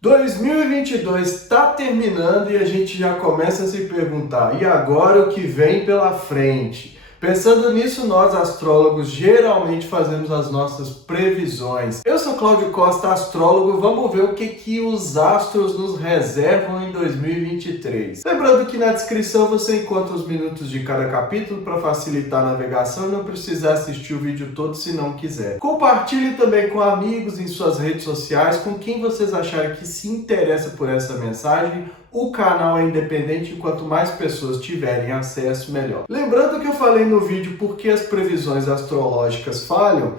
2022 está terminando e a gente já começa a se perguntar, e agora o que vem pela frente? Pensando nisso, nós astrólogos geralmente fazemos as nossas previsões. Eu sou Cláudio Costa, astrólogo, vamos ver o que os astros nos reservam em 2023. Lembrando que na descrição você encontra os minutos de cada capítulo para facilitar a navegação e não precisar assistir o vídeo todo se não quiser. Compartilhe também com amigos em suas redes sociais, com quem vocês acharem que se interessa por essa mensagem. O canal é independente e quanto mais pessoas tiverem acesso, melhor. Lembrando que eu falei no vídeo por que as previsões astrológicas falham,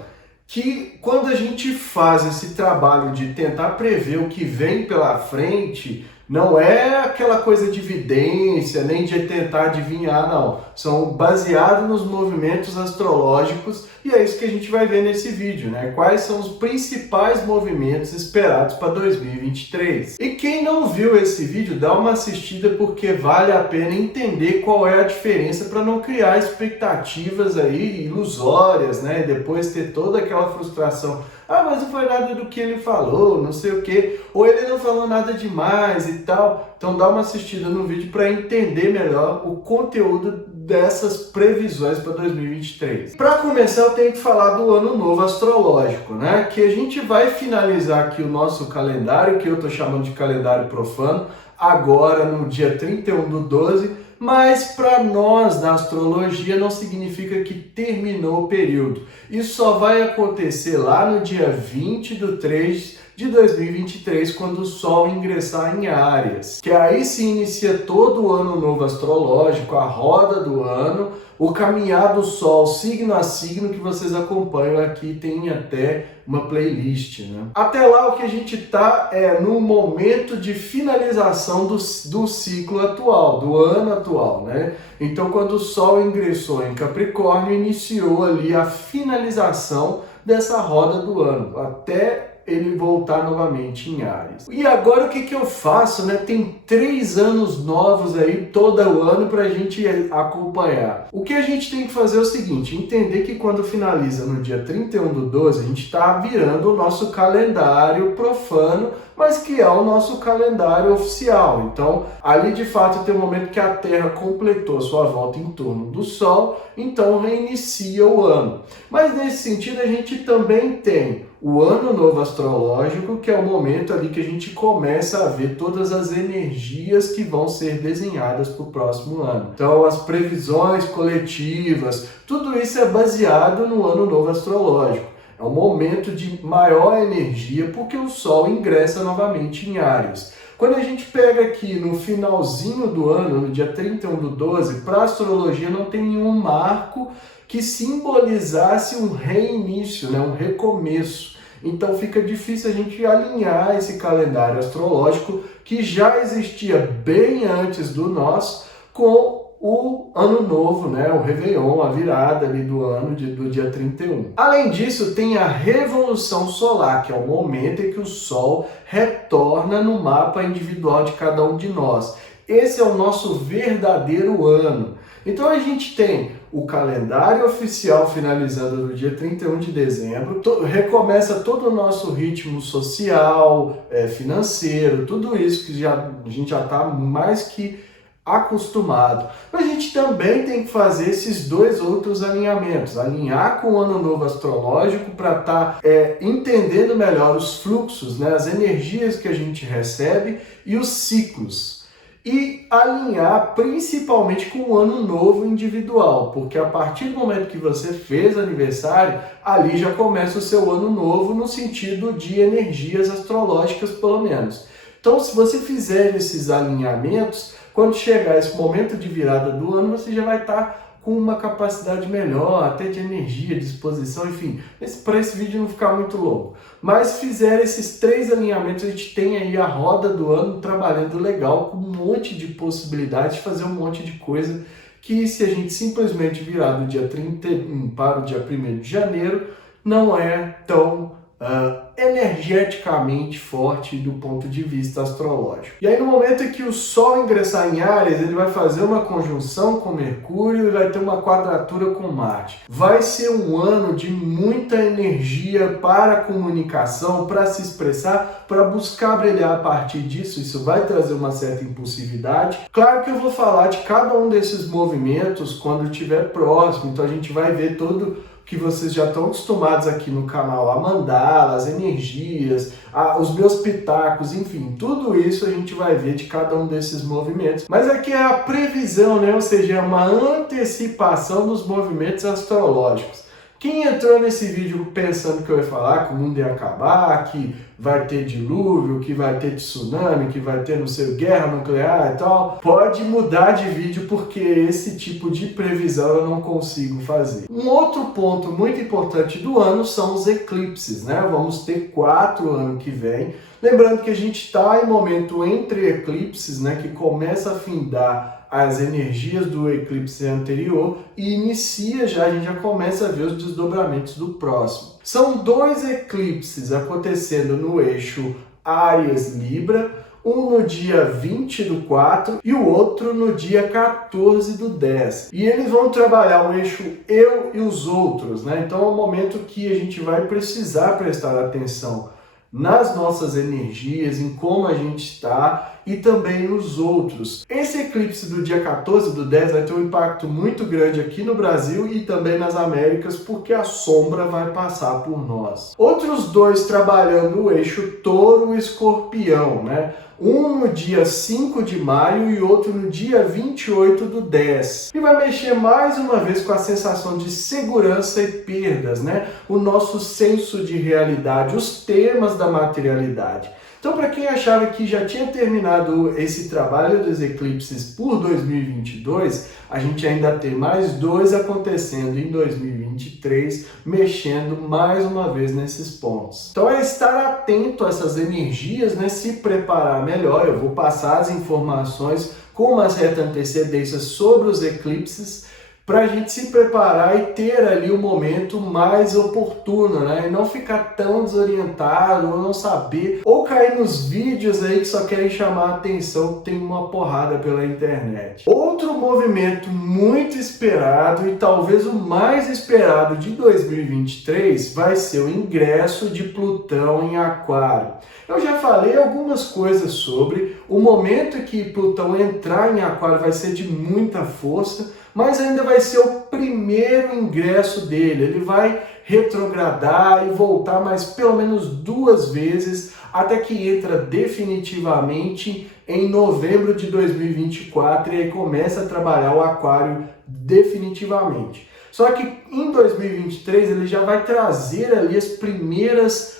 que quando a gente faz esse trabalho de tentar prever o que vem pela frente, não é aquela coisa de vidência, nem de tentar adivinhar, não. São baseados nos movimentos astrológicos e é isso que a gente vai ver nesse vídeo, né? Quais são os principais movimentos esperados para 2023. E quem não viu esse vídeo, dá uma assistida porque vale a pena entender qual é a diferença para não criar expectativas aí ilusórias, né? E depois ter toda aquela frustração. Ah, mas não foi nada do que ele falou, não sei o que, ou ele não falou nada demais e tal. Então dá uma assistida no vídeo para entender melhor o conteúdo dessas previsões para 2023. Para começar, eu tenho que falar do ano novo astrológico, né? Que a gente vai finalizar aqui o nosso calendário, que eu estou chamando de calendário profano, agora no dia 31/12, mas para nós da astrologia não significa que terminou o período. Isso só vai acontecer lá no dia 20/3 de 2023, quando o Sol ingressar em Áries, que aí se inicia todo o ano novo astrológico, a roda do ano, o caminhar do Sol signo a signo, que vocês acompanham aqui, tem até uma playlist, né? Até lá o que a gente tá é no momento de finalização do ciclo atual, do ano atual, né? Então quando o Sol ingressou em Capricórnio, iniciou ali a finalização dessa roda do ano, até ele voltar novamente em Áries. E agora o que eu faço, né? Tem 3 anos novos aí todo o ano para a gente acompanhar. O que a gente tem que fazer é o seguinte, entender que quando finaliza no dia 31/12, a gente está virando o nosso calendário profano, mas que é o nosso calendário oficial. Então, ali de fato tem um momento que a Terra completou sua volta em torno do Sol, então reinicia o ano. Mas nesse sentido a gente também tem o ano novo astrológico, que é o momento ali que a gente começa a ver todas as energias que vão ser desenhadas para o próximo ano. Então, as previsões coletivas, tudo isso é baseado no ano novo astrológico. É um momento de maior energia porque o Sol ingressa novamente em Áries. Quando a gente pega aqui no finalzinho do ano, no dia 31/12, para a astrologia não tem nenhum marco que simbolizasse um reinício, né? Um recomeço. Então fica difícil a gente alinhar esse calendário astrológico que já existia bem antes do nosso com o ano novo, né? O Réveillon, a virada ali do ano do dia 31. Além disso, tem a revolução solar, que é o momento em que o Sol retorna no mapa individual de cada um de nós. Esse é o nosso verdadeiro ano. Então a gente tem o calendário oficial finalizando no dia 31 de dezembro, recomeça todo o nosso ritmo social, financeiro, tudo isso que a gente já está mais que acostumado. Mas a gente também tem que fazer esses 2 outros alinhamentos, alinhar com o ano novo astrológico para estar entendendo melhor os fluxos, né, as energias que a gente recebe e os ciclos. E alinhar principalmente com o ano novo individual, porque a partir do momento que você fez aniversário, ali já começa o seu ano novo no sentido de energias astrológicas, pelo menos. Então, se você fizer esses alinhamentos, quando chegar esse momento de virada do ano, você já vai estar com uma capacidade melhor, até de energia, disposição, enfim, para esse vídeo não ficar muito longo. Mas fizer esses 3 alinhamentos, a gente tem aí a roda do ano trabalhando legal, com um monte de possibilidades de fazer um monte de coisa que se a gente simplesmente virar do dia 31 para o dia 1º de janeiro, não é tão energeticamente forte do ponto de vista astrológico. E aí no momento em que o Sol ingressar em Áries, ele vai fazer uma conjunção com Mercúrio e vai ter uma quadratura com Marte. Vai ser um ano de muita energia para a comunicação, para se expressar, para buscar brilhar a partir disso. Isso vai trazer uma certa impulsividade. Claro que eu vou falar de cada um desses movimentos quando estiver próximo, então a gente vai ver todo que vocês já estão acostumados aqui no canal a mandar, as energias, os meus pitacos, enfim, tudo isso a gente vai ver de cada um desses movimentos. Mas aqui é a previsão, né? Ou seja, é uma antecipação dos movimentos astrológicos. Quem entrou nesse vídeo pensando que eu ia falar que o mundo ia acabar, que vai ter dilúvio, que vai ter tsunami, que vai ter, não sei, guerra nuclear e tal, pode mudar de vídeo porque esse tipo de previsão eu não consigo fazer. Um outro ponto muito importante do ano são os eclipses, né? Vamos ter 4 ano que vem. Lembrando que a gente está em momento entre eclipses, né? Que começa a findar as energias do eclipse anterior e inicia já, a gente já começa a ver os desdobramentos do próximo. São 2 eclipses acontecendo no eixo Áries-Libra, um no dia 20 do 4 e o outro no dia 14 do 10. E eles vão trabalhar o eixo eu e os outros, né? Então é um momento que a gente vai precisar prestar atenção nas nossas energias, em como a gente está e também nos outros. Esse eclipse do dia 14 do 10 vai ter um impacto muito grande aqui no Brasil e também nas Américas, porque a sombra vai passar por nós. Outros 2 trabalhando o eixo Touro-Escorpião, né? Um no dia 5 de maio e outro no dia 28 do 10. E vai mexer mais uma vez com a sensação de segurança e perdas, né? O nosso senso de realidade, os temas da materialidade. Então, para quem achava que já tinha terminado esse trabalho dos eclipses por 2022, a gente ainda tem mais 2 acontecendo em 2023, mexendo mais uma vez nesses pontos. Então é estar atento a essas energias, né? Se preparar melhor. Eu vou passar as informações com uma certa antecedência sobre os eclipses, para a gente se preparar e ter ali o momento mais oportuno, né? E não ficar tão desorientado, ou não saber, ou cair nos vídeos aí que só querem chamar a atenção, que tem uma porrada pela internet. Outro movimento muito esperado e talvez o mais esperado de 2023 vai ser o ingresso de Plutão em Aquário. Eu já falei algumas coisas sobre o momento que Plutão entrar em Aquário vai ser de muita força, mas ainda vai ser o primeiro ingresso dele. Ele vai retrogradar e voltar mais pelo menos 2 vezes até que entra definitivamente em novembro de 2024 e aí começa a trabalhar o Aquário definitivamente. Só que em 2023 ele já vai trazer ali as primeiras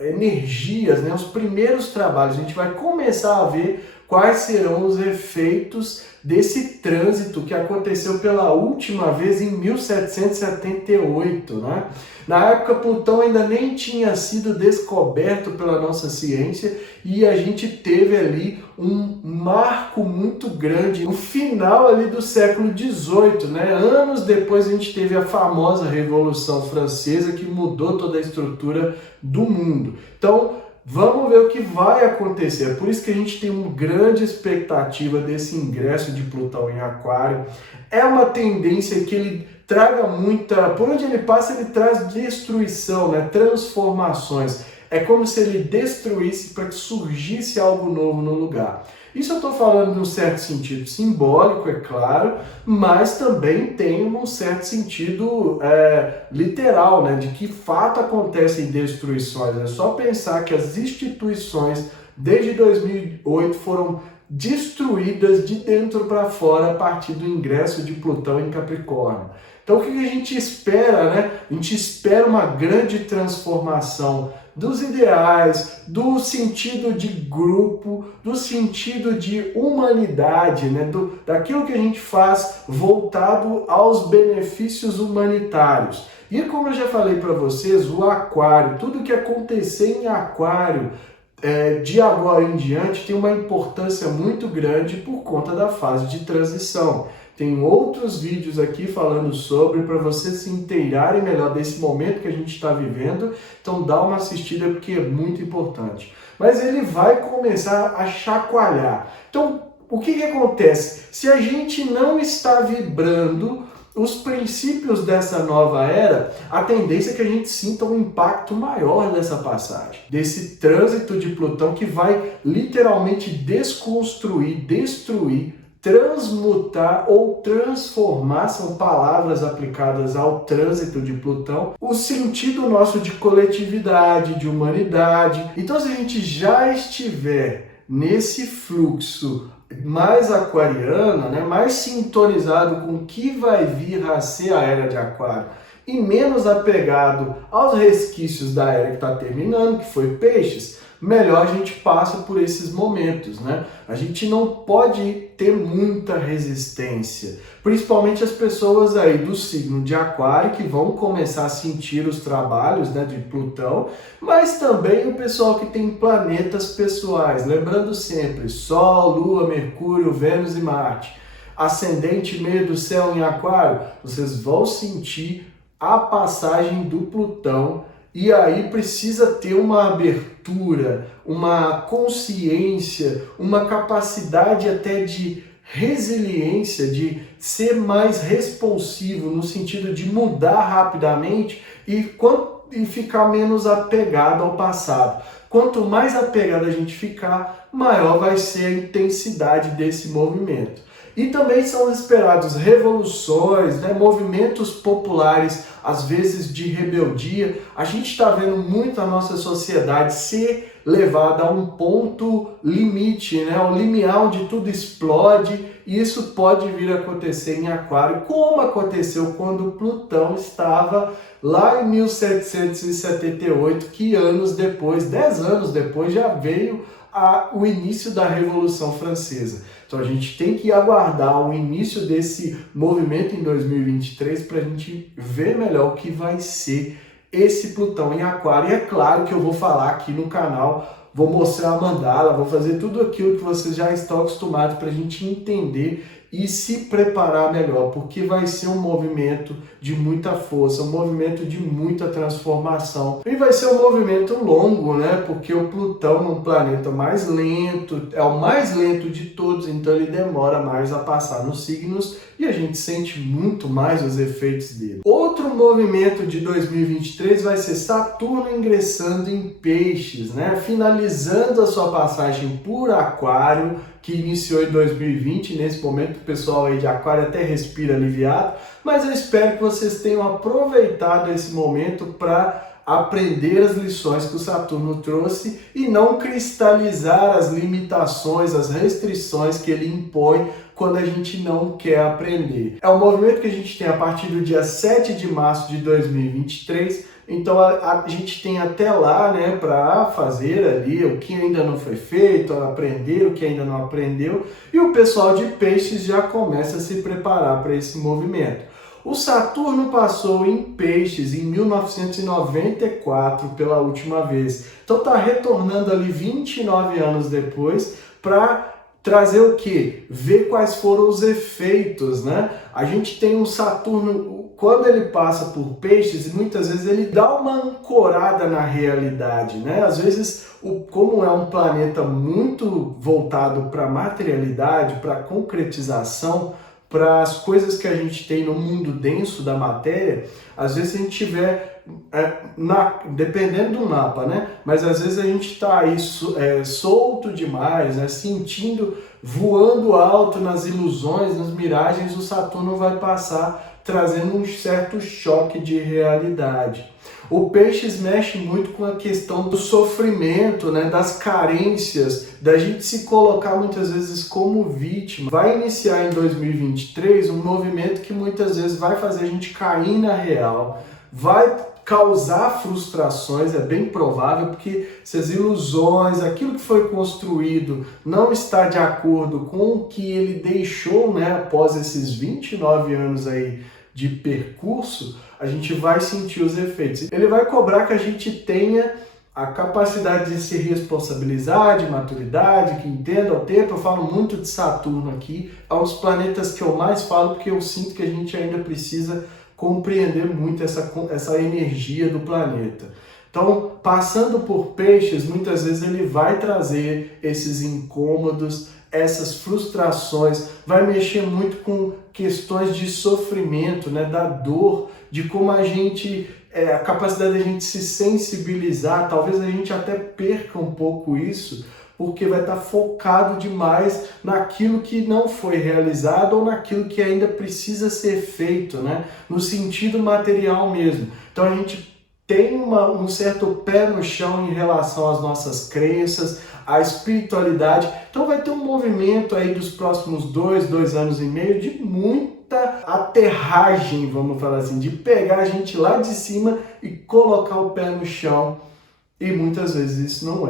energias, né? Os primeiros trabalhos. A gente vai começar a ver quais serão os efeitos desse trânsito que aconteceu pela última vez em 1778, né? Na época, Plutão ainda nem tinha sido descoberto pela nossa ciência e a gente teve ali um marco muito grande no final ali do século XVIII, né? Anos depois a gente teve a famosa Revolução Francesa que mudou toda a estrutura do mundo. Então, vamos ver o que vai acontecer. É por isso que a gente tem uma grande expectativa desse ingresso de Plutão em Aquário. É uma tendência que ele traga muita... Por onde ele passa, ele traz destruição, né? Transformações. É como se ele destruísse para que surgisse algo novo no lugar. Isso eu estou falando num certo sentido simbólico, é claro, mas também tem um certo sentido literal, né? De que fato acontecem destruições. É só pensar que as instituições desde 2008 foram destruídas de dentro para fora a partir do ingresso de Plutão em Capricórnio. Então o que a gente espera, né? A gente espera uma grande transformação dos ideais, do sentido de grupo, do sentido de humanidade, né? Daquilo que a gente faz voltado aos benefícios humanitários. E como eu já falei para vocês, o Aquário, tudo que acontecer em Aquário, de agora em diante, tem uma importância muito grande por conta da fase de transição. Tem outros vídeos aqui falando sobre, para vocês se inteirarem melhor desse momento que a gente está vivendo. Então dá uma assistida porque é muito importante. Mas ele vai começar a chacoalhar. Então, o que acontece? Se a gente não está vibrando os princípios dessa nova era, a tendência é que a gente sinta um impacto maior dessa passagem, desse trânsito de Plutão que vai literalmente desconstruir, destruir, transmutar ou transformar, são palavras aplicadas ao trânsito de Plutão, o sentido nosso de coletividade, de humanidade. Então, se a gente já estiver nesse fluxo mais aquariano, né, mais sintonizado com o que vai vir a ser a Era de Aquário e menos apegado aos resquícios da era que está terminando, que foi Peixes, melhor a gente passa por esses momentos, né? A gente não pode ter muita resistência, principalmente as pessoas aí do signo de Aquário que vão começar a sentir os trabalhos, né, de Plutão, mas também o pessoal que tem planetas pessoais, lembrando sempre, Sol, Lua, Mercúrio, Vênus e Marte, ascendente meio do céu em Aquário, vocês vão sentir a passagem do Plutão. E aí precisa ter uma abertura, uma consciência, uma capacidade até de resiliência, de ser mais responsivo no sentido de mudar rapidamente e ficar menos apegado ao passado. Quanto mais apegado a gente ficar, maior vai ser a intensidade desse movimento. E também são esperados revoluções, né, movimentos populares, às vezes de rebeldia. A gente está vendo muito a nossa sociedade ser levada a um ponto limite, né, ao limiar onde tudo explode, e isso pode vir a acontecer em Aquário, como aconteceu quando Plutão estava lá em 1778, que anos depois, 10 anos depois, já veio o início da Revolução Francesa. Então a gente tem que aguardar o início desse movimento em 2023 para a gente ver melhor o que vai ser esse Plutão em Aquário. E é claro que eu vou falar aqui no canal, vou mostrar a mandala, vou fazer tudo aquilo que vocês já estão acostumados para a gente entender e se preparar melhor, porque vai ser um movimento de muita força, um movimento de muita transformação. E vai ser um movimento longo, né? Porque o Plutão é um planeta mais lento, é o mais lento de todos, então ele demora mais a passar nos signos e a gente sente muito mais os efeitos dele. Outro movimento de 2023 vai ser Saturno ingressando em Peixes, né? Finalizando a sua passagem por Aquário, que iniciou em 2020, nesse momento o pessoal aí de Aquário até respira aliviado, mas eu espero que vocês tenham aproveitado esse momento para aprender as lições que o Saturno trouxe e não cristalizar as limitações, as restrições que ele impõe quando a gente não quer aprender. É um movimento que a gente tem a partir do dia 7 de março de 2023, então a gente tem até lá, né, para fazer ali o que ainda não foi feito, aprender o que ainda não aprendeu, e o pessoal de Peixes já começa a se preparar para esse movimento. O Saturno passou em Peixes em 1994 pela última vez, então está retornando ali 29 anos depois para trazer o quê? Ver quais foram os efeitos, né? A gente tem um Saturno, quando ele passa por Peixes, muitas vezes ele dá uma ancorada na realidade, né? Às vezes, como é um planeta muito voltado para a materialidade, para a concretização, para as coisas que a gente tem no mundo denso da matéria, às vezes a gente tiver, dependendo do mapa, né? Mas às vezes a gente está aí solto demais, né? Sentindo, voando alto nas ilusões, nas miragens, o Saturno vai passar trazendo um certo choque de realidade. O Peixes mexe muito com a questão do sofrimento, né, das carências, da gente se colocar muitas vezes como vítima. Vai iniciar em 2023 um movimento que muitas vezes vai fazer a gente cair na real, vai causar frustrações, é bem provável, porque se as ilusões, aquilo que foi construído não está de acordo com o que ele deixou, né, após esses 29 anos aí de percurso, a gente vai sentir os efeitos. Ele vai cobrar que a gente tenha a capacidade de se responsabilizar, de maturidade, que entenda o tempo. Eu falo muito de Saturno aqui, é um dos planetas que eu mais falo, porque eu sinto que a gente ainda precisa compreender muito essa energia do planeta. Então, passando por Peixes, muitas vezes ele vai trazer esses incômodos, essas frustrações, vai mexer muito com questões de sofrimento, né, da dor, de como a gente, a capacidade da gente se sensibilizar, talvez a gente até perca um pouco isso, porque vai estar focado demais naquilo que não foi realizado ou naquilo que ainda precisa ser feito, né, no sentido material mesmo. Então a gente tem um certo pé no chão em relação às nossas crenças, à espiritualidade. Então vai ter um movimento aí dos próximos 2 anos e meio de muita aterragem, vamos falar assim, de pegar a gente lá de cima e colocar o pé no chão. E muitas vezes isso não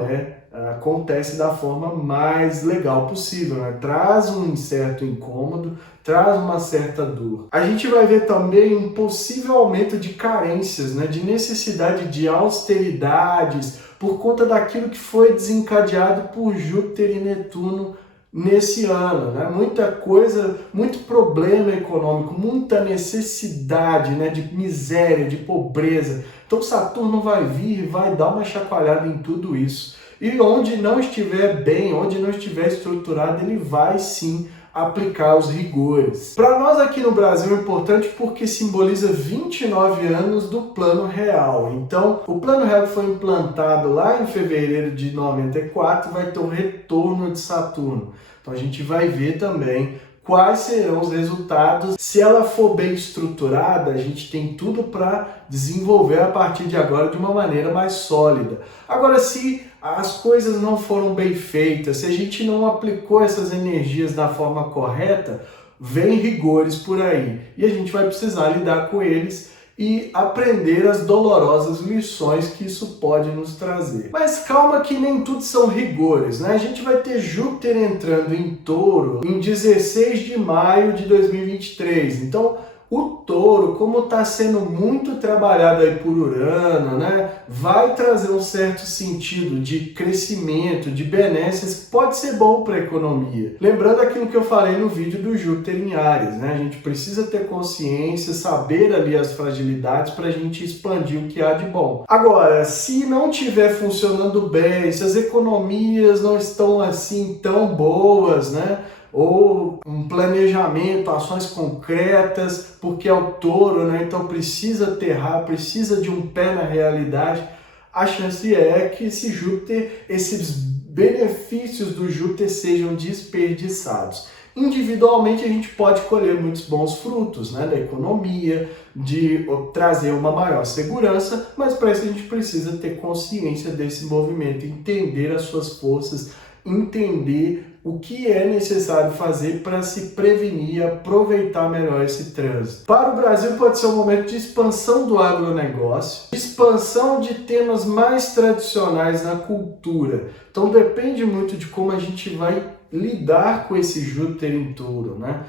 acontece da forma mais legal possível, né? Traz um certo incômodo, traz uma certa dor. A gente vai ver também um possível aumento de carências, né? De necessidade de austeridades, por conta daquilo que foi desencadeado por Júpiter e Netuno nesse ano, né? Muita coisa, muito problema econômico, muita necessidade, né? De miséria, de pobreza. Então Saturno vai vir e vai dar uma chacoalhada em tudo isso. E onde não estiver bem, onde não estiver estruturado, ele vai sim aplicar os rigores. Para nós aqui no Brasil é importante porque simboliza 29 anos do Plano Real. Então, o Plano Real foi implantado lá em fevereiro de 94, vai ter um retorno de Saturno. Então a gente vai ver também quais serão os resultados. Se ela for bem estruturada, a gente tem tudo para desenvolver a partir de agora de uma maneira mais sólida. Agora, se as coisas não foram bem feitas, se a gente não aplicou essas energias da forma correta, vem rigores por aí. E a gente vai precisar lidar com eles e aprender as dolorosas lições que isso pode nos trazer. Mas calma que nem tudo são rigores, né? A gente vai ter Júpiter entrando em Touro em 16 de maio de 2023. Então, o Touro, como está sendo muito trabalhado aí por Urano, né, vai trazer um certo sentido de crescimento, de benesses, que pode ser bom para a economia. Lembrando aquilo que eu falei no vídeo do Júpiter em Áries, né, a gente precisa ter consciência, saber ali as fragilidades para a gente expandir o que há de bom. Agora, se não estiver funcionando bem, se as economias não estão assim tão boas, né, ou um planejamento, ações concretas, porque é o Touro, né? Então precisa aterrar, precisa de um pé na realidade, a chance é que esses benefícios do Júpiter sejam desperdiçados. Individualmente a gente pode colher muitos bons frutos, né, da economia, de trazer uma maior segurança, mas para isso a gente precisa ter consciência desse movimento, entender as suas forças, entender o que é necessário fazer para se prevenir e aproveitar melhor esse trânsito. Para o Brasil pode ser um momento de expansão do agronegócio, expansão de temas mais tradicionais na cultura. Então depende muito de como a gente vai lidar com esse Júpiter em Touro, né?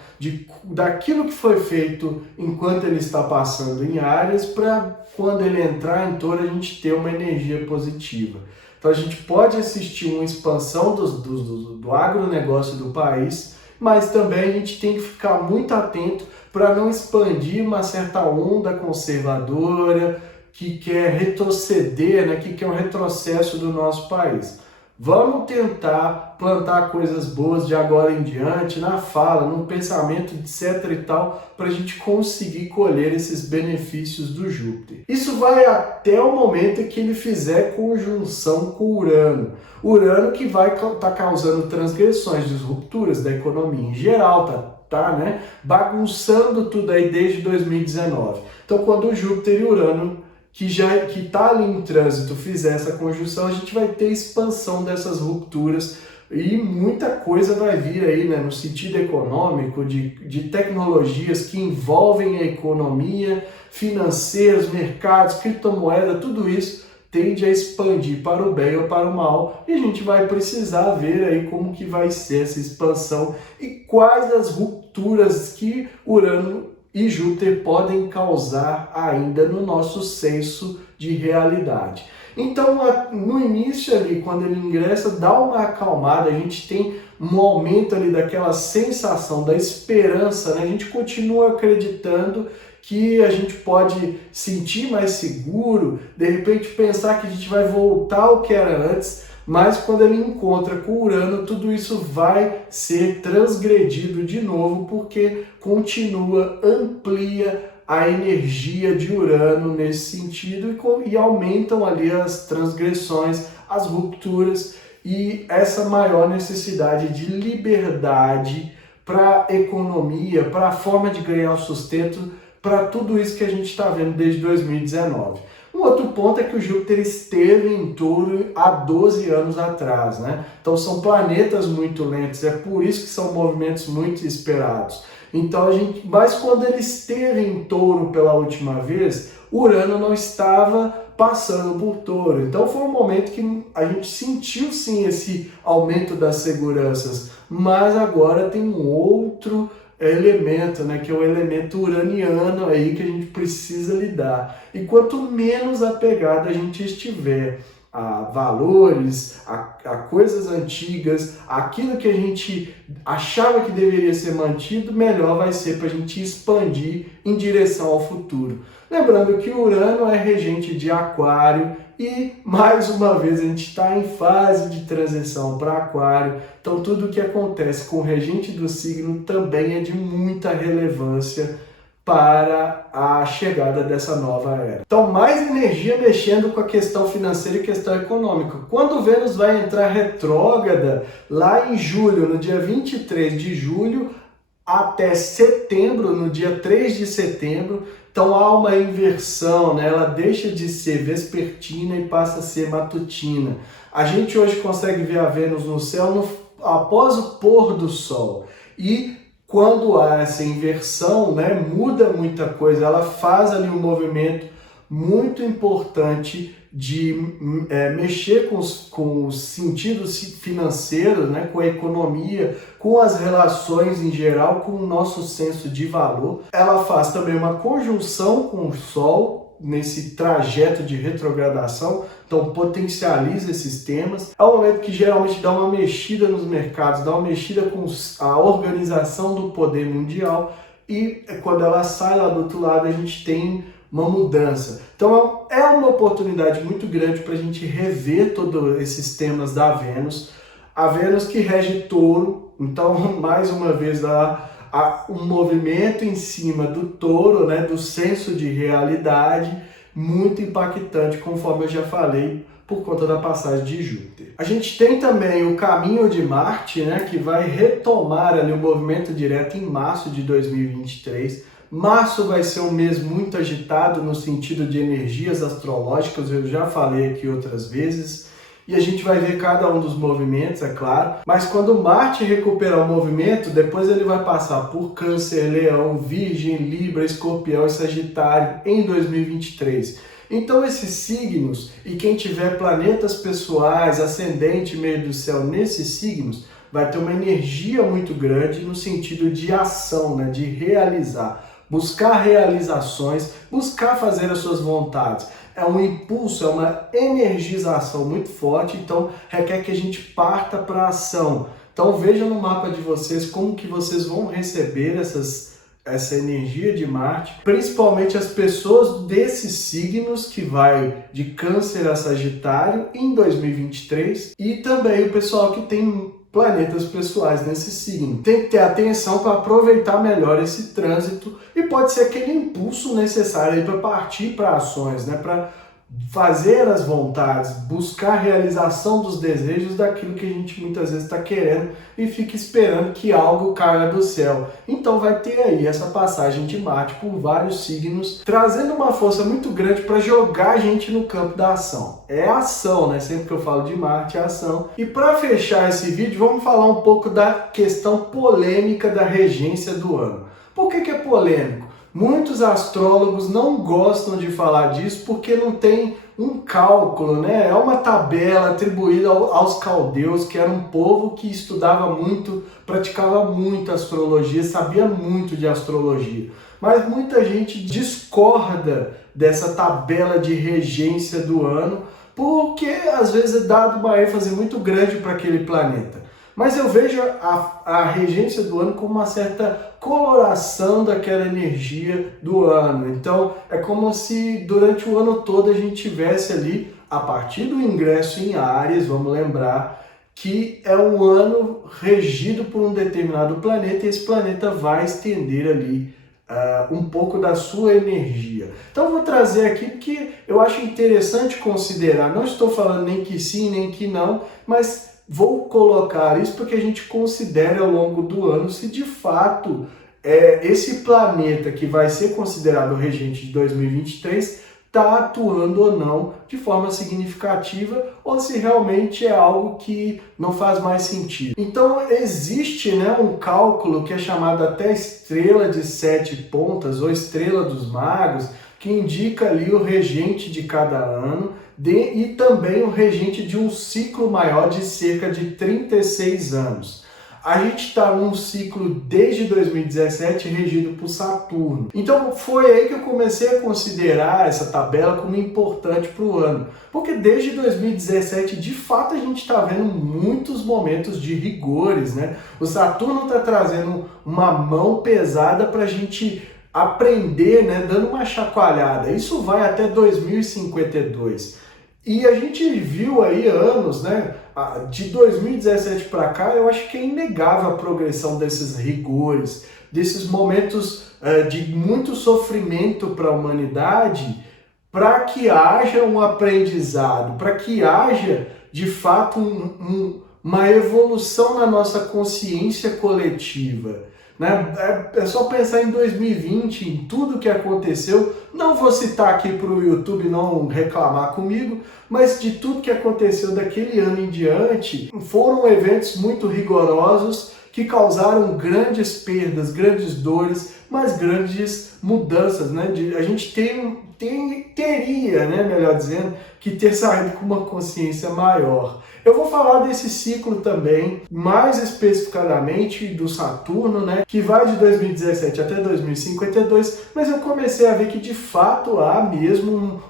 Daquilo que foi feito enquanto ele está passando em Áries, para quando ele entrar em Touro a gente ter uma energia positiva. Então a gente pode assistir uma expansão do agronegócio do país, mas também a gente tem que ficar muito atento para não expandir uma certa onda conservadora que quer retroceder, né, que quer um retrocesso do nosso país. Vamos tentar plantar coisas boas de agora em diante, na fala, no pensamento, etc e tal, para a gente conseguir colher esses benefícios do Júpiter. Isso vai até o momento que ele fizer conjunção com Urano. Urano que vai estar causando transgressões, disrupturas da economia em geral, né? Bagunçando tudo aí desde 2019. Então quando o Júpiter e Urano que está ali em trânsito fizer essa conjunção, a gente vai ter expansão dessas rupturas e muita coisa vai vir aí, né, no sentido econômico, de tecnologias que envolvem a economia, financeiros, mercados, criptomoeda, tudo isso tende a expandir para o bem ou para o mal, e a gente vai precisar ver aí como que vai ser essa expansão e quais as rupturas que Urano e Júpiter podem causar ainda no nosso senso de realidade. Então, no início ali, quando ele ingressa, dá uma acalmada, a gente tem um aumento ali daquela sensação, da esperança, né? A gente continua acreditando que a gente pode sentir mais seguro, de repente pensar que a gente vai voltar ao que era antes, mas quando ele encontra com Urano, tudo isso vai ser transgredido de novo, porque continua, amplia a energia de Urano nesse sentido e aumentam ali as transgressões, as rupturas e essa maior necessidade de liberdade para a economia, para a forma de ganhar o sustento, para tudo isso que a gente está vendo desde 2019. Um outro ponto é que o Júpiter esteve em Touro há 12 anos atrás, né? Então são planetas muito lentos, é por isso que são movimentos muito esperados. Então mas quando ele esteve em Touro pela última vez, Urano não estava passando por Touro. Então foi um momento que a gente sentiu sim esse aumento das seguranças, mas agora tem um outro elemento, né, que é o elemento uraniano aí que a gente precisa lidar. E quanto menos apegado a gente estiver a valores, a coisas antigas, aquilo que a gente achava que deveria ser mantido, melhor vai ser para a gente expandir em direção ao futuro. Lembrando que Urano é regente de Aquário e, mais uma vez, a gente está em fase de transição para Aquário, então tudo o que acontece com o regente do signo também é de muita relevância para a chegada dessa nova era. Então, mais energia mexendo com a questão financeira e questão econômica. Quando Vênus vai entrar retrógrada, lá em julho, no dia 23 de julho, até setembro, no dia 3 de setembro, então há uma inversão, né? Ela deixa de ser vespertina e passa a ser matutina. A gente hoje consegue ver a Vênus no céu após o pôr do sol. E quando há essa inversão, né, muda muita coisa, ela faz ali um movimento muito importante de mexer com os sentidos financeiros, né, com a economia, com as relações em geral, com o nosso senso de valor. Ela faz também uma conjunção com o Sol nesse trajeto de retrogradação, então potencializa esses temas. É um momento que geralmente dá uma mexida nos mercados, dá uma mexida com a organização do poder mundial e quando ela sai lá do outro lado a gente tem uma mudança. Então é uma oportunidade muito grande para a gente rever todos esses temas da Vênus. A Vênus que rege Touro, então mais uma vez há um movimento em cima do Touro, né, do senso de realidade, muito impactante, conforme eu já falei, por conta da passagem de Júpiter. A gente tem também o caminho de Marte, né, que vai retomar ali o movimento direto em março de 2023. Março vai ser um mês muito agitado no sentido de energias astrológicas, eu já falei aqui outras vezes, e a gente vai ver cada um dos movimentos, é claro, mas quando Marte recuperar o movimento, depois ele vai passar por Câncer, Leão, Virgem, Libra, Escorpião e Sagitário em 2023. Então esses signos, e quem tiver planetas pessoais, ascendente, meio do céu nesses signos, vai ter uma energia muito grande no sentido de ação, né, de realizar. Buscar realizações, buscar fazer as suas vontades. É um impulso, é uma energização muito forte, então requer que a gente parta para a ação. Então veja no mapa de vocês como que vocês vão receber essa energia de Marte, principalmente as pessoas desses signos que vai de Câncer a Sagitário em 2023 e também o pessoal que tem planetas pessoais nesse signo. Tem que ter atenção para aproveitar melhor esse trânsito e pode ser aquele impulso necessário para partir para ações, né? Para fazer as vontades, buscar a realização dos desejos daquilo que a gente muitas vezes está querendo e fica esperando que algo caia do céu. Então vai ter aí essa passagem de Marte por vários signos, trazendo uma força muito grande para jogar a gente no campo da ação. É ação, né? Sempre que eu falo de Marte, é ação. E para fechar esse vídeo, vamos falar um pouco da questão polêmica da regência do ano. Por que é polêmico? Muitos astrólogos não gostam de falar disso porque não tem um cálculo, né? É uma tabela atribuída aos caldeus, que era um povo que estudava muito, praticava muito astrologia, sabia muito de astrologia. Mas muita gente discorda dessa tabela de regência do ano, porque às vezes é dado uma ênfase muito grande para aquele planeta. Mas eu vejo a regência do ano como uma certa coloração daquela energia do ano. Então é como se durante o ano todo a gente tivesse ali, a partir do ingresso em Áries, vamos lembrar, que é um ano regido por um determinado planeta e esse planeta vai estender ali um pouco da sua energia. Então eu vou trazer aqui porque eu acho interessante considerar, não estou falando nem que sim, nem que não, mas vou colocar isso porque a gente considere ao longo do ano se de fato esse planeta que vai ser considerado o regente de 2023 está atuando ou não de forma significativa ou se realmente é algo que não faz mais sentido. Então existe, né, um cálculo que é chamado até estrela de 7 pontas ou estrela dos magos, que indica ali o regente de cada ano e também o regente de um ciclo maior de cerca de 36 anos. A gente está num ciclo desde 2017 regido por Saturno. Então foi aí que eu comecei a considerar essa tabela como importante para o ano. Porque desde 2017, de fato, a gente está vendo muitos momentos de rigores, né? O Saturno está trazendo uma mão pesada para a gente aprender, né? Dando uma chacoalhada. Isso vai até 2052. E a gente viu aí anos, né? De 2017 para cá, eu acho que é inegável a progressão desses rigores, desses momentos de muito sofrimento para a humanidade, para que haja um aprendizado, para que haja, de fato, uma evolução na nossa consciência coletiva. Né? É só pensar em 2020, em tudo que aconteceu. Não vou citar aqui para o YouTube não reclamar comigo, mas de tudo que aconteceu daquele ano em diante, foram eventos muito rigorosos que causaram grandes perdas, grandes dores, mas grandes mudanças. Né? A gente teria, né, melhor dizendo, que ter saído com uma consciência maior. Eu vou falar desse ciclo também, mais especificadamente do Saturno, né, que vai de 2017 até 2052, mas eu comecei a ver que de fato há mesmo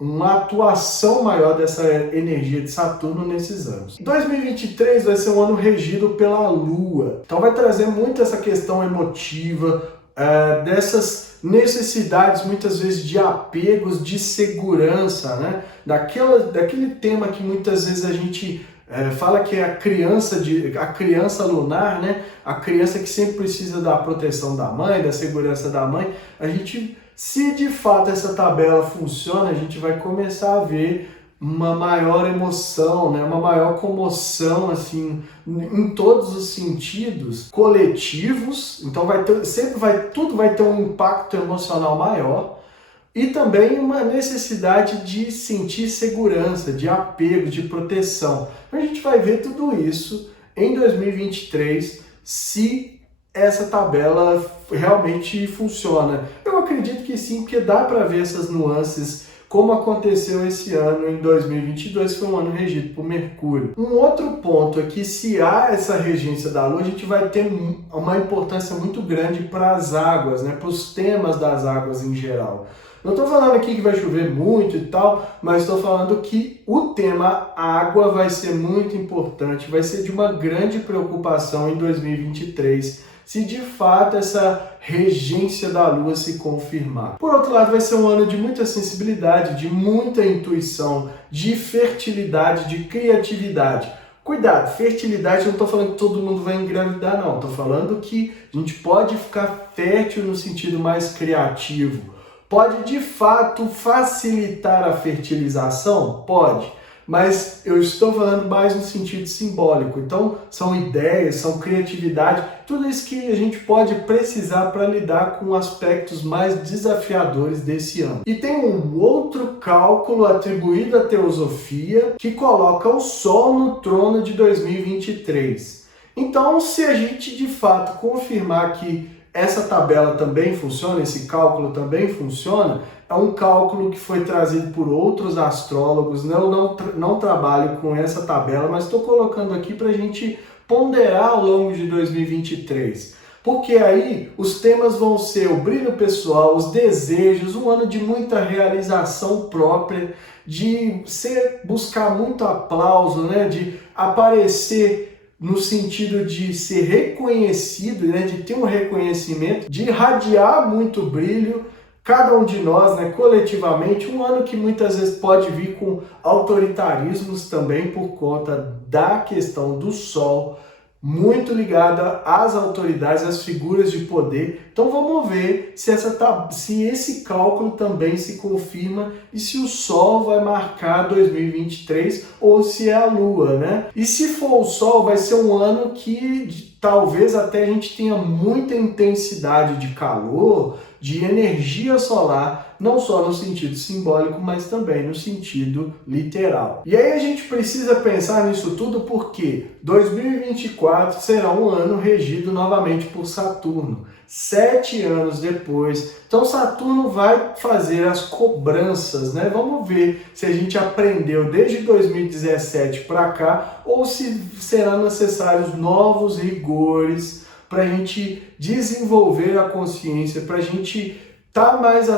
uma atuação maior dessa energia de Saturno nesses anos. 2023 vai ser um ano regido pela Lua, então vai trazer muito essa questão emotiva, dessas necessidades muitas vezes de apegos, de segurança, né? Daquele tema que muitas vezes a gente fala que é a criança lunar, né? A criança que sempre precisa da proteção da mãe, da segurança da mãe. A gente, se de fato essa tabela funciona, a gente vai começar a ver uma maior emoção, né? Uma maior comoção, assim, em todos os sentidos coletivos. Então tudo vai ter um impacto emocional maior e também uma necessidade de sentir segurança, de apego, de proteção. Então a gente vai ver tudo isso em 2023 se essa tabela realmente funciona. Eu acredito que sim, porque dá para ver essas nuances como aconteceu esse ano em 2022, que foi um ano regido por Mercúrio. Um outro ponto é que se há essa regência da Lua, a gente vai ter uma importância muito grande para as águas, né? Para os temas das águas em geral. Não estou falando aqui que vai chover muito e tal, mas estou falando que o tema água vai ser muito importante, vai ser de uma grande preocupação em 2023, se de fato essa regência da Lua se confirmar. Por outro lado, vai ser um ano de muita sensibilidade, de muita intuição, de fertilidade, de criatividade. Cuidado, fertilidade, eu não estou falando que todo mundo vai engravidar, não. Estou falando que a gente pode ficar fértil no sentido mais criativo. Pode, de fato, facilitar a fertilização? Pode. Mas eu estou falando mais no sentido simbólico. Então, são ideias, são criatividade, tudo isso que a gente pode precisar para lidar com aspectos mais desafiadores desse ano. E tem um outro cálculo atribuído à teosofia que coloca o Sol no trono de 2023. Então, se a gente de fato confirmar que essa tabela também funciona, esse cálculo também funciona, é um cálculo que foi trazido por outros astrólogos. Eu não trabalho com essa tabela, mas estou colocando aqui para a gente ponderar ao longo de 2023. Porque aí os temas vão ser o brilho pessoal, os desejos, um ano de muita realização própria, buscar muito aplauso, né? De aparecer no sentido de ser reconhecido, né? De ter um reconhecimento, de irradiar muito brilho, cada um de nós, né? Coletivamente, um ano que muitas vezes pode vir com autoritarismos também por conta da questão do Sol, muito ligada às autoridades, às figuras de poder. Então vamos ver se esse cálculo também se confirma e se o Sol vai marcar 2023 ou se é a Lua, né? E se for o Sol, vai ser um ano que talvez até a gente tenha muita intensidade de calor, de energia solar, não só no sentido simbólico, mas também no sentido literal. E aí a gente precisa pensar nisso tudo porque 2024 será um ano regido novamente por Saturno, 7 anos depois. Então Saturno vai fazer as cobranças, né? Vamos ver se a gente aprendeu desde 2017 para cá ou se serão necessários novos rigores para a gente desenvolver a consciência, para a gente estar mais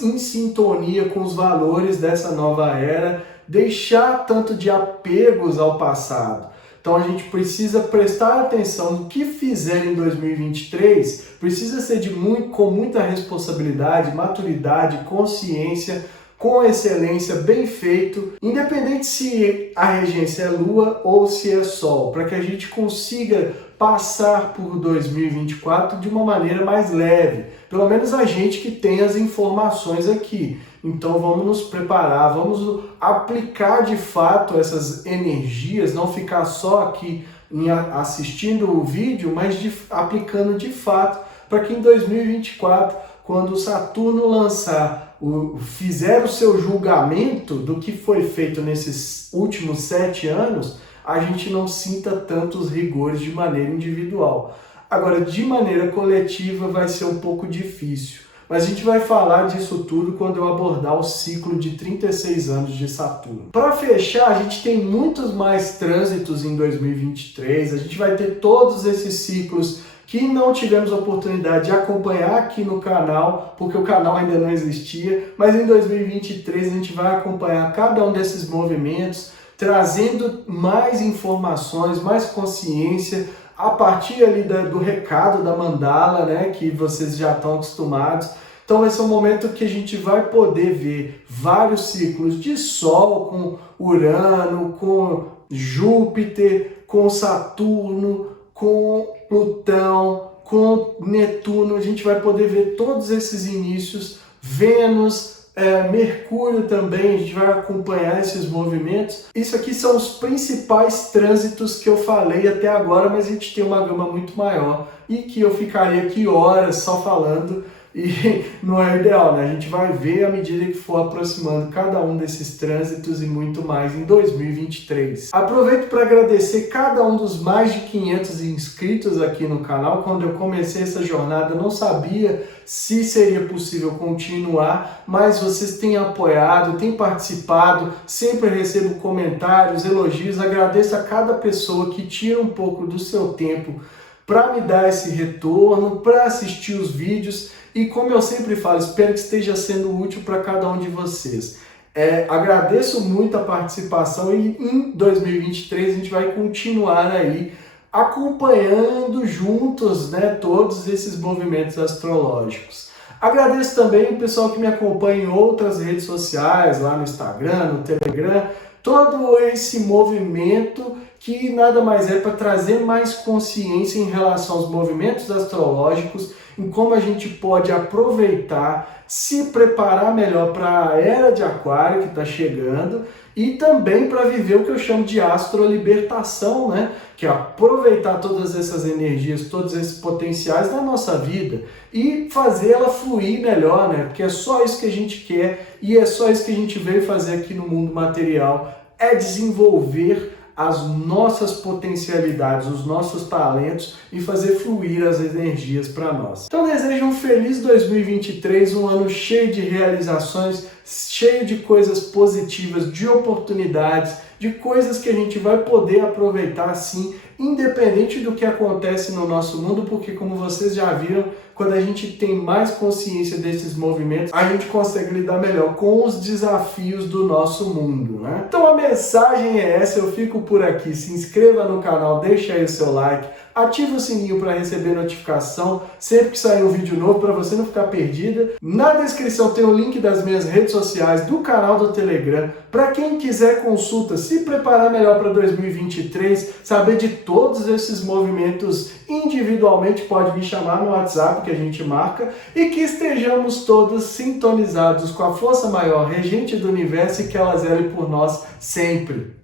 em sintonia com os valores dessa nova era, deixar tanto de apegos ao passado. Então a gente precisa prestar atenção no que fizer em 2023, precisa ser com muita responsabilidade, maturidade, consciência, com excelência, bem feito, independente se a regência é Lua ou se é Sol, para que a gente consiga passar por 2024 de uma maneira mais leve, pelo menos a gente que tem as informações aqui. Então vamos nos preparar, vamos aplicar de fato essas energias, não ficar só aqui assistindo o vídeo, mas aplicando de fato, para que em 2024, quando Saturno fizer o seu julgamento do que foi feito nesses últimos 7 anos, a gente não sinta tantos rigores de maneira individual. Agora, de maneira coletiva vai ser um pouco difícil, mas a gente vai falar disso tudo quando eu abordar o ciclo de 36 anos de Saturno. Para fechar, a gente tem muitos mais trânsitos em 2023, a gente vai ter todos esses ciclos que não tivemos a oportunidade de acompanhar aqui no canal, porque o canal ainda não existia, mas em 2023 a gente vai acompanhar cada um desses movimentos, trazendo mais informações, mais consciência, a partir ali do recado da mandala, né, que vocês já estão acostumados. Então vai ser um momento que a gente vai poder ver vários ciclos de Sol com Urano, com Júpiter, com Saturno, com Plutão, com Netuno. A gente vai poder ver todos esses inícios, Vênus, Mercúrio também, a gente vai acompanhar esses movimentos. Isso aqui são os principais trânsitos que eu falei até agora, mas a gente tem uma gama muito maior e que eu ficaria aqui horas só falando e não é ideal, né? A gente vai ver à medida que for aproximando cada um desses trânsitos e muito mais em 2023. Aproveito para agradecer cada um dos mais de 500 inscritos aqui no canal. Quando eu comecei essa jornada, eu não sabia se seria possível continuar, mas vocês têm apoiado, têm participado, sempre recebo comentários, elogios, agradeço a cada pessoa que tira um pouco do seu tempo para me dar esse retorno, para assistir os vídeos e, como eu sempre falo, espero que esteja sendo útil para cada um de vocês. Agradeço muito a participação e em 2023 a gente vai continuar aí acompanhando juntos, né, todos esses movimentos astrológicos. Agradeço também o pessoal que me acompanha em outras redes sociais, lá no Instagram, no Telegram, todo esse movimento que nada mais é para trazer mais consciência em relação aos movimentos astrológicos, em como a gente pode aproveitar, se preparar melhor para a era de Aquário que está chegando e também para viver o que eu chamo de astrolibertação, né? Que é aproveitar todas essas energias, todos esses potenciais da nossa vida e fazer ela fluir melhor, né? Porque é só isso que a gente quer e é só isso que a gente veio fazer aqui no mundo material, é desenvolver as nossas potencialidades, os nossos talentos e fazer fluir as energias para nós. Então desejo um feliz 2023, um ano cheio de realizações, cheio de coisas positivas, de oportunidades, de coisas que a gente vai poder aproveitar sim, independente do que acontece no nosso mundo, porque como vocês já viram, quando a gente tem mais consciência desses movimentos, a gente consegue lidar melhor com os desafios do nosso mundo, né? Então a mensagem é essa, eu fico por aqui, se inscreva no canal, deixa aí o seu like, ativa o sininho para receber notificação sempre que sair um vídeo novo para você não ficar perdida. Na descrição tem o link das minhas redes sociais, do canal do Telegram, para quem quiser consulta, se preparar melhor para 2023, saber de todos esses movimentos individualmente, pode me chamar no WhatsApp que a gente marca e que estejamos todos sintonizados com a força maior, regente do universo e que ela zele por nós sempre.